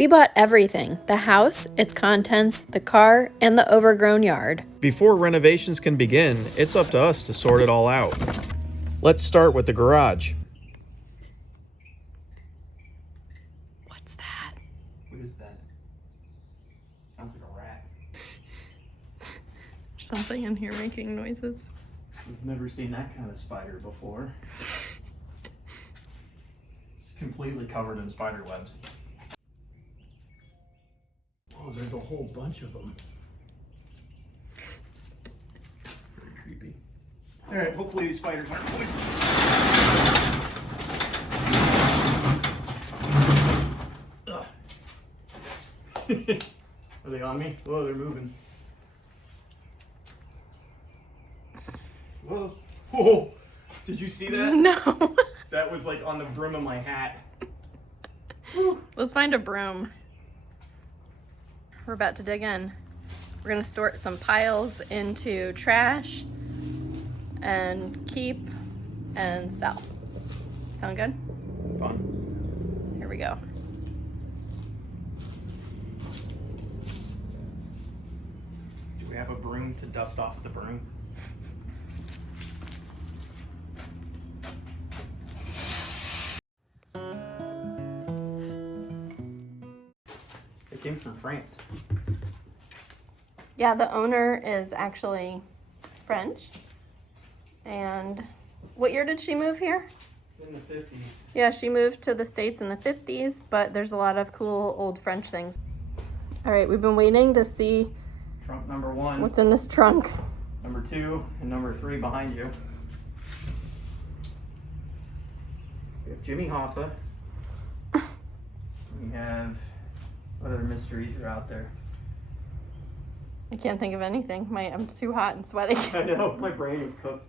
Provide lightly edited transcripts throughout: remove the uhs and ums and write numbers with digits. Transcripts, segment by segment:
We bought everything: the house, its contents, the car, and the overgrown yard. Before renovations can begin, it's up to us to sort it all out. Let's start with the garage. What's that? What is that? Sounds like a rat. There's something in here making noises. We've never seen that kind of spider before. It's completely covered in spider webs. Oh, there's a whole bunch of them. Very creepy. All right, hopefully these spiders aren't poisonous. Are they on me? Whoa, they're moving. Whoa. Whoa. Did you see that? No. That was like on the brim of my hat. Let's find a broom. We're about to dig in. We're gonna sort some piles into trash and keep and sell. Sound good? Fun. Here we go. Do we have a broom to dust off the broom? They came from France. Yeah, the owner is actually French. And what year did she move here? In the 50s. Yeah, she moved to the States in the 50s, but there's a lot of cool old French things. All right, we've been waiting to see Trunk number 1. what's in this trunk. Number 2 and number 3 behind you. We have Jimmy Hoffa. We have, what other mysteries are out there? I can't think of anything. I'm too hot and sweaty. I know, my brain is cooked.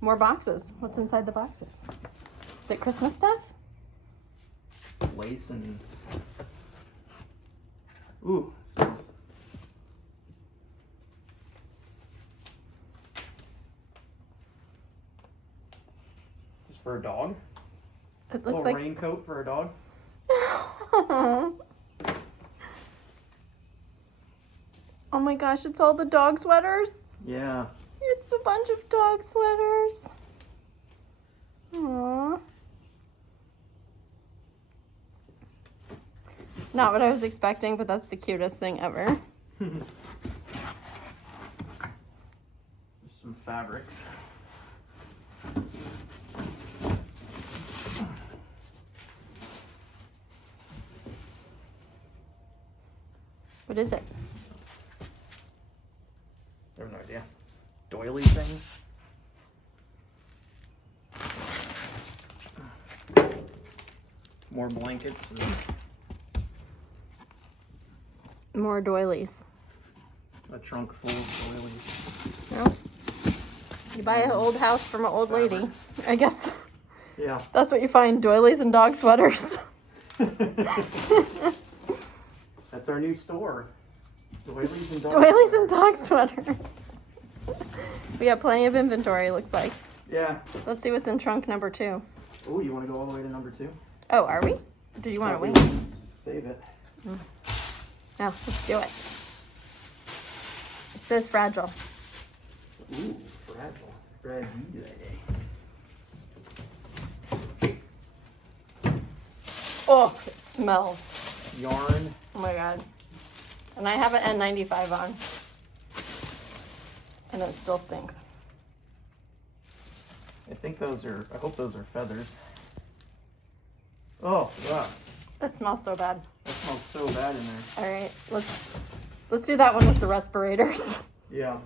More boxes. What's inside the boxes? Is it Christmas stuff? Lace and... Ooh, smells. Just for a dog? It A looks little like... raincoat for a dog? Oh my gosh, it's all the dog sweaters? Yeah. It's a bunch of dog sweaters. Aww. Not what I was expecting, but that's the cutest thing ever. There's some fabrics. What is it? I have no idea. Doily thing? More blankets. More doilies. A trunk full of doilies. No? You buy an old house from an old lady. I guess Yeah. that's what you find, doilies and dog sweaters. That's our new store. Doilies and dog Doilies sweaters. and dog sweaters. We have plenty of inventory, looks like. Yeah. Let's see what's in trunk number 2. Oh, you want to go all the way to number 2? Oh, are we? Or do you want to wait? Save it. No, let's do it. It says fragile. Ooh, fragile. Fragile. Oh, it smells. Yarn. Oh my god. And I have an N95 on. And it still stinks. I think those are, I hope those are feathers. Oh, wow. It smells so bad. That smells so bad in there. All right, let's do that one with the respirators. Yeah.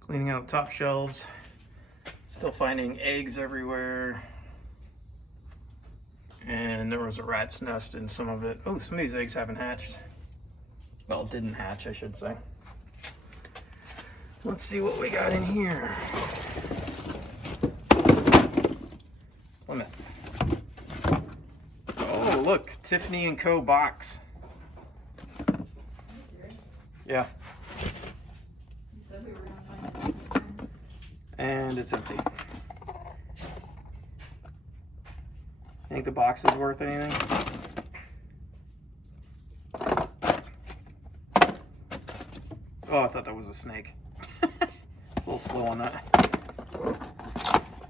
Cleaning out top shelves. Still finding eggs everywhere. And there was a rat's nest in some of it. Oh, some of these eggs haven't hatched. Well, didn't hatch, I should say. Let's see what we got in here. Plymouth. Oh, look, Tiffany & Co. box. Yeah. And it's empty. Think the box is worth anything? Oh, I thought that was a snake. It's a little slow on that.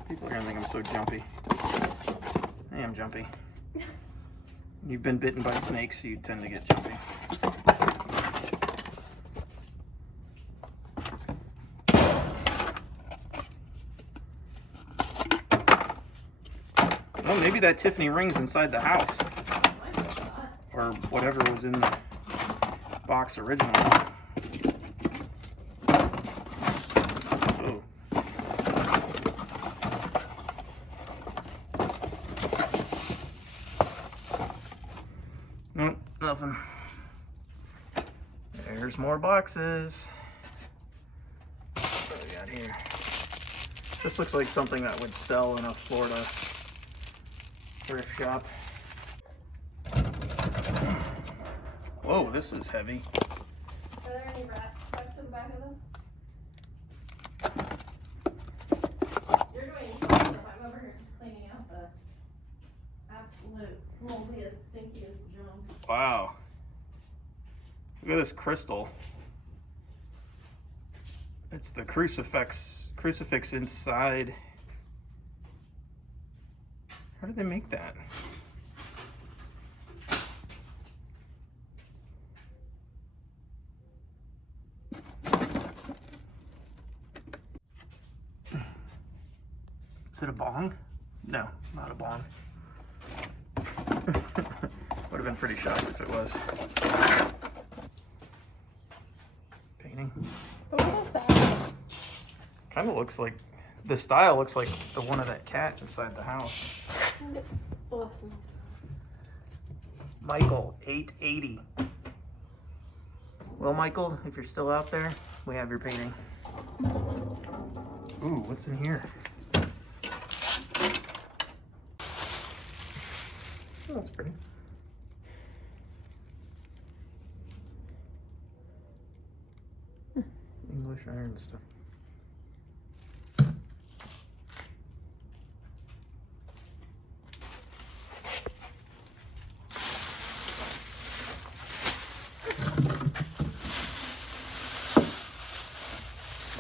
People are gonna think I'm so jumpy. I am jumpy. You've been bitten by snakes, so you tend to get jumpy. Well, maybe that Tiffany ring's inside the house. Or whatever was in the box originally. Oh. Nope, nothing. There's more boxes. What do we got here? This looks like something that would sell in a Florida thrift shop. Whoa, this is heavy. Are there any rats stuck to the back of this? You're doing so much stuff. I'm over here just cleaning out the absolute moldiest, stinkiest junk. Wow. Look at this crystal. It's the crucifix inside. How did they make that? Is it a bong? No, not a bong. Would have been pretty shocked if it was. Painting. But what is that? Kind of looks like, the style looks like the one of that cat inside the house. Oh, smells. Michael, 880. Well, Michael, if you're still out there, we have your painting. Ooh, what's in here? Oh, that's pretty. English iron stuff.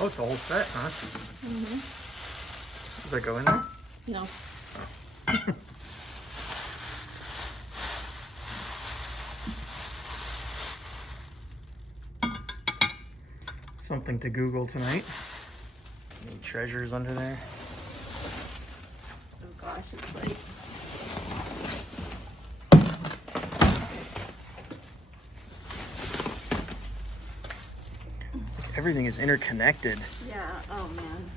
Oh, it's a whole set, huh? Mm-hmm. Does that go in there? No. Oh. Something to Google tonight. Any treasures under there? Oh gosh, it's like... Everything is interconnected. Yeah, oh man.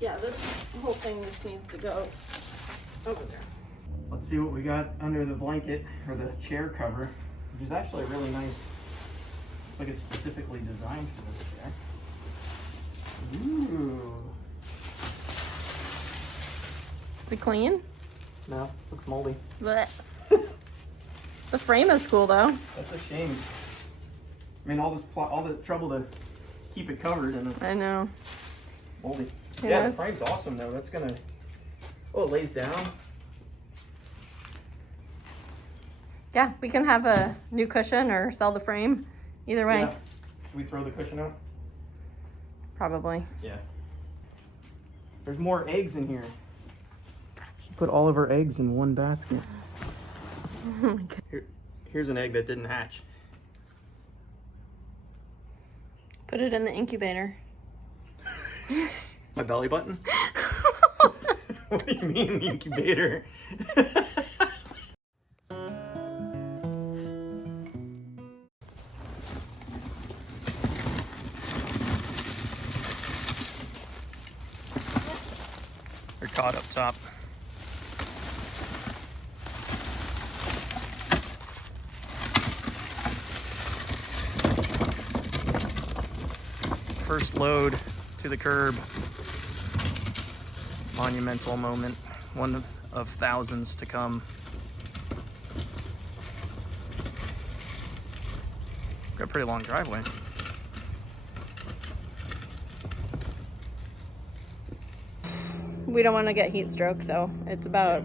Yeah, this whole thing just needs to go over there. Let's see what we got under the blanket or the chair cover, which is actually really nice. Looks like it's specifically designed for this chair. Ooh. Is it clean? No, looks moldy. Blech. The frame is cool though. That's a shame. I mean, all the trouble to keep it covered and it's I know. moldy. Yeah. Yeah, the frame's awesome though. That's gonna. Oh, it lays down. Yeah, we can have a new cushion or sell the frame. Either way. Yeah. Should we throw the cushion out? Probably. Yeah. There's more eggs in here. She put all of her eggs in one basket. Oh my God. Here's an egg that didn't hatch. Put it in the incubator. My belly button? What do you mean, incubator? They're caught up top. First load to the curb. Monumental moment. One of thousands to come. Got a pretty long driveway. we don't want to get heat stroke, so it's about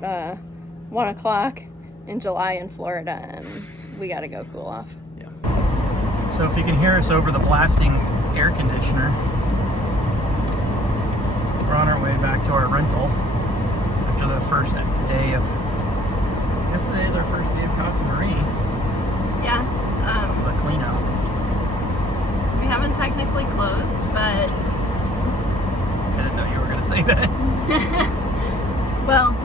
1 o'clock in July in Florida, and we got to go cool off. Yeah. So if you can hear us over the blasting air conditioner, we're on our way back to our rental after the first day of, I guess today is our first day of Casa Marie. Yeah. The clean out. We haven't technically closed, but... I didn't know you were going to say that. Well,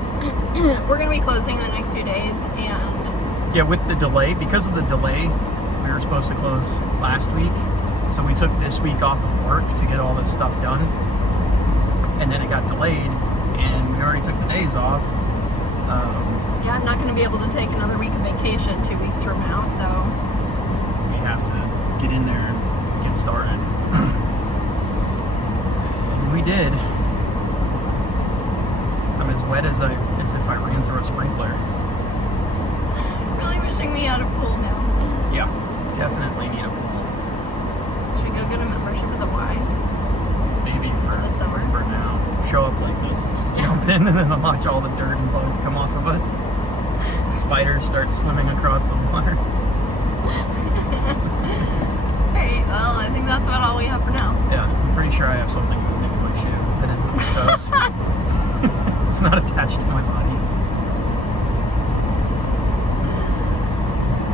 we're going to be closing in the next few days, and... Yeah, with the delay, because of the delay, we were supposed to close last week, so we took this week off of work to get all this stuff done, and then it got delayed, and we already took the days off. Yeah, I'm not going to be able to take another week of vacation 2 weeks from now, so... We have to get in there and get started. And we did. I'm as wet as if I ran through a sprinkler. Really wishing we had a pool now. Yeah, definitely need a pool. Should we go get a membership at the Y Maybe for the summer? For now. Show up like this and just jump in and then watch all the dirt and bugs come off of us. Spiders start swimming across the water. Alright, well, I think that's about all we have for now. Yeah, I'm pretty sure I have something moving in my shoe that isn't my toes. It's not attached to my body.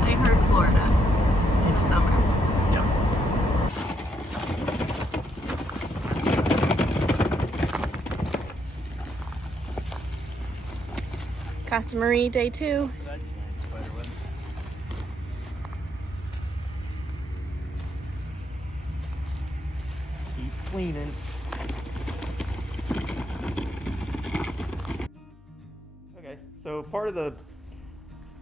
I heard Florida each summer. Yeah. Casa Marie, day 2. Keep cleaning. Okay, so part of the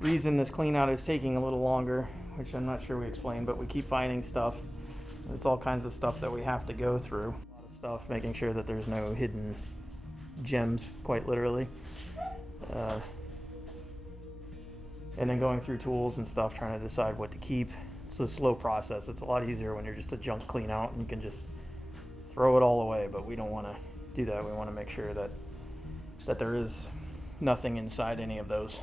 reason this clean out is taking a little longer, which I'm not sure we explained, but we keep finding stuff. It's all kinds of stuff that we have to go through. A lot of stuff, making sure that there's no hidden gems, quite literally. And then going through tools and stuff, trying to decide what to keep. It's a slow process. It's a lot easier when you're just a junk clean out and you can just throw it all away, but we don't want to do that. We want to make sure that there is nothing inside any of those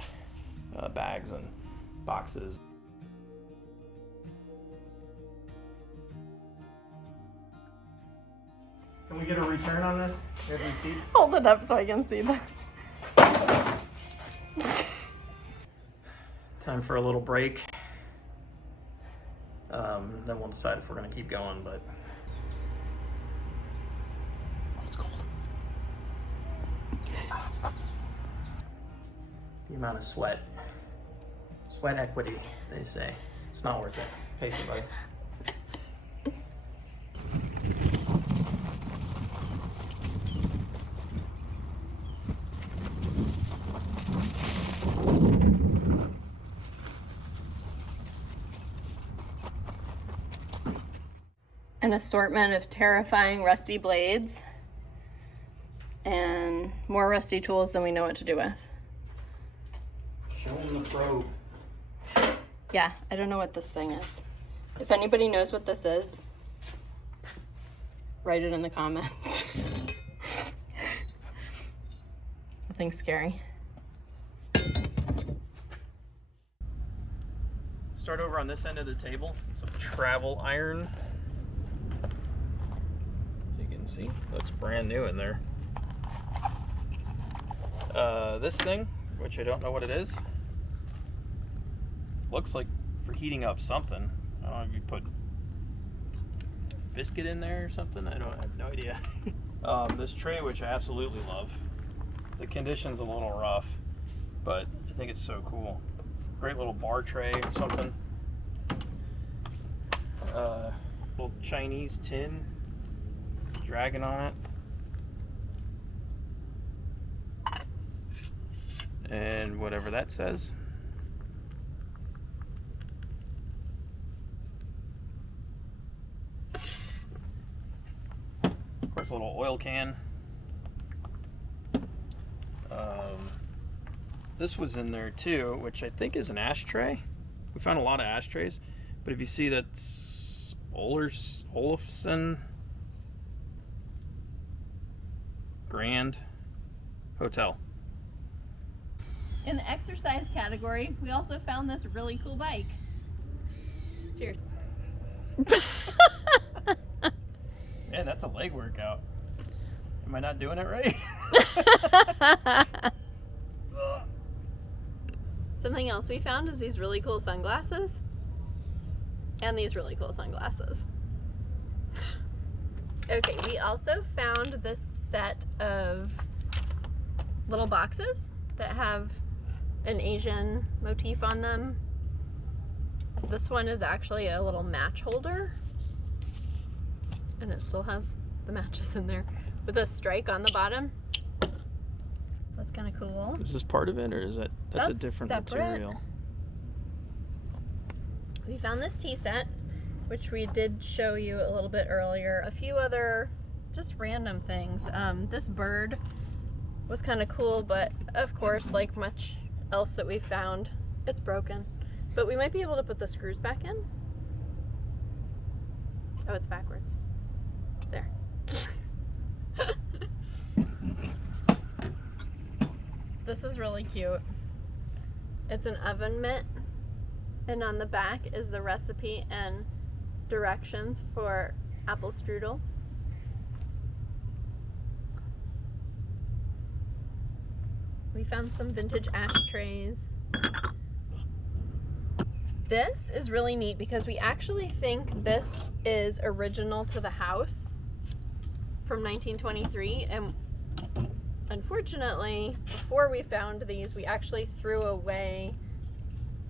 bags and boxes. Can we get a return on this? Get receipts? Hold it up so I can see that. Time for a little break. Then we'll decide if we're going to keep going, but... Oh, it's cold. The amount of sweat equity, they say. It's not worth it. Face it, buddy. An assortment of terrifying rusty blades and more rusty tools than we know what to do with. Show them the probe. Yeah, I don't know what this thing is. If anybody knows what this is, write it in the comments. Nothing scary. Start over on this end of the table. Some travel iron. You can see, looks brand new in there. This thing, which I don't know what it is, looks like for heating up something. I don't know if you put biscuit in there or something. I have no idea. This tray, which I absolutely love. The condition's a little rough, but I think it's so cool. Great little bar tray or something. Little Chinese tin, dragon on it. And whatever that says. Of course, a little oil can. This was in there too, which I think is an ashtray. We found a lot of ashtrays, but if you see that's Olufsen Grand hotel. In the exercise category, we also found this really cool bike. Cheers. Man, that's a leg workout. Am I not doing it right? Something else we found is these really cool sunglasses. And these really cool sunglasses. Okay, we also found this set of little boxes that have an Asian motif on them. This one is actually a little match holder. And it still has the matches in there with a strike on the bottom. So that's kind of cool. Is this part of it, or is that's a different separate. material? We found this tea set, which we did show you a little bit earlier. A few other just random things. This bird was kind of cool, but of course, like much else that we found, it's broken. But we might be able to put the screws back in. Oh, it's backwards. There. This is really cute. It's an oven mitt, and on the back is the recipe and directions for apple strudel. We found some vintage ashtrays. This is really neat because we actually think this is original to the house from 1923, and unfortunately, before we found these, we actually threw away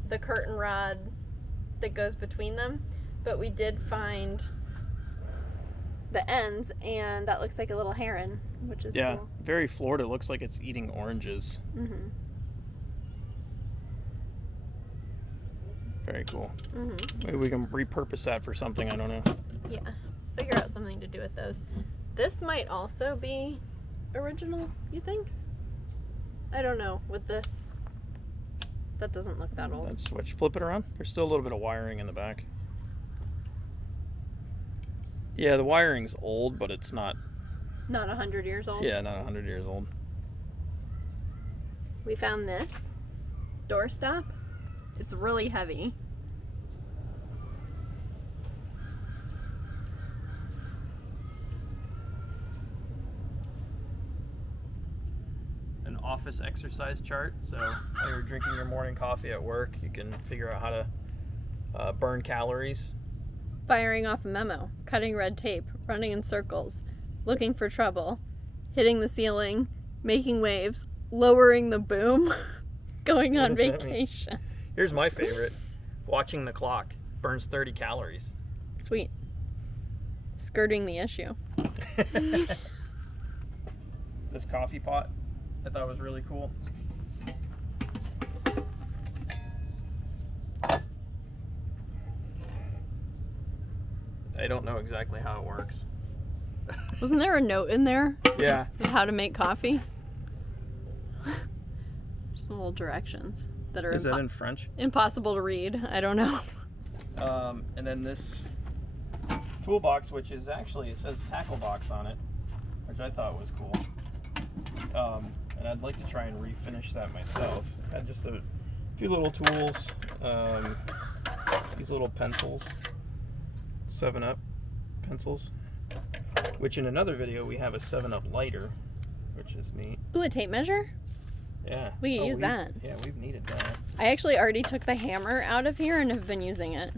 the curtain rod that goes between them, but we did find the ends, and that looks like a little heron, which is cool. Very Florida. Looks like it's eating oranges. Mm-hmm. Very cool. Mm-hmm. Maybe we can repurpose that for something. I don't know. Yeah, figure out something to do with those. This might also be original, you think? I don't know. With this, that doesn't look that old. That switch. Flip it around. There's still a little bit of wiring in the back. Yeah, the wiring's old, but it's not. Not 100 years old? Yeah, not 100 years old. We found this doorstop. It's really heavy. An office exercise chart. So while you're drinking your morning coffee at work, you can figure out how to burn calories. Firing off a memo, cutting red tape, running in circles, looking for trouble, hitting the ceiling, making waves, lowering the boom, going on vacation. Here's my favorite. Watching the clock. Burns 30 calories. Sweet. Skirting the issue. This coffee pot I thought was really cool. I don't know exactly how it works. Wasn't there a note in there? Yeah. Of how to make coffee? Some little directions that are Is that in French? Impossible to read. I don't know. And then this toolbox, which is actually, it says tackle box on it, which I thought was cool. And I'd like to try and refinish that myself. Had just a few little tools, these little pencils, 7-Up pencils, which in another video we have a 7-Up lighter, which is neat. Ooh, a tape measure? Yeah. We can use that. Yeah, we've needed that. I actually already took the hammer out of here and have been using it.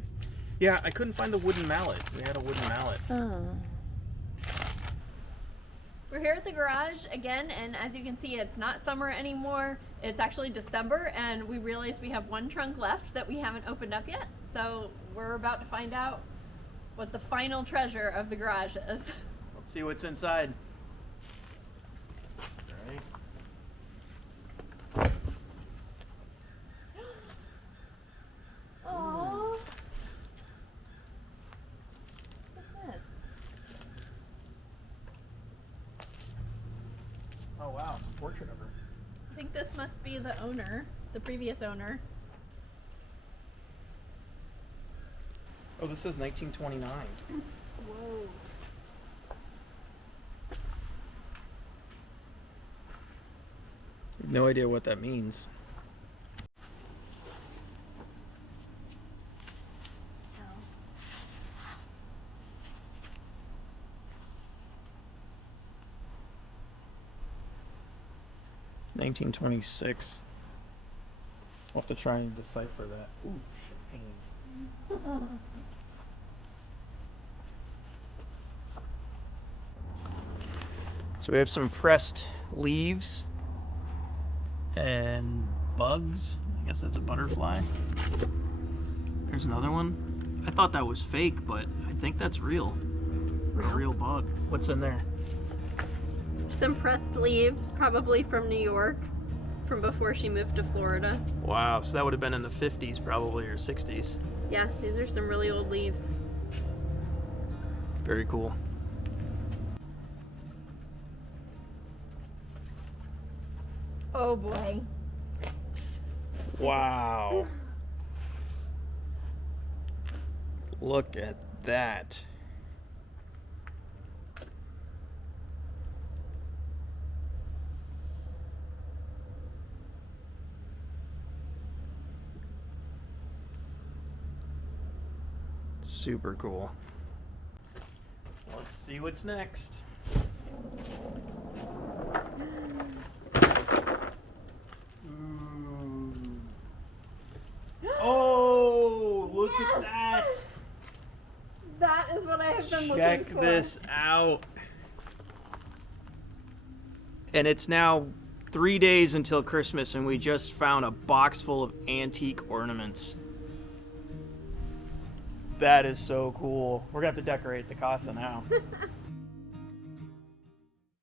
Yeah, I couldn't find the wooden mallet. We had a wooden mallet. Oh. We're here at the garage again, and as you can see, it's not summer anymore. It's actually December, and we realized we have one trunk left that we haven't opened up yet. So we're about to find out what the final treasure of the garage is. Let's see what's inside. Aww. What's this? Oh wow, it's a portrait of her. I think this must be the owner, the previous owner. Oh, this says 1929. No idea what that means. No. 1926. We'll have to try and decipher that. Ooh, champagne. So we have some pressed leaves and bugs. I guess that's a butterfly. There's another one. I thought that was fake, but I think that's real. It's A real bug. What's in there? Some pressed leaves, probably from New York, from before she moved to Florida. Wow, so that would have been in the 50s probably, or 60s. Yeah, these are some really old leaves. Very cool. Oh boy. Wow. Look at that. Super cool. Let's see what's next. Ooh. Oh, look at that. That is what I have been looking for. Check this out. And it's now 3 days until Christmas, and we just found a box full of antique ornaments. That is so cool. We're gonna have to decorate the casa now.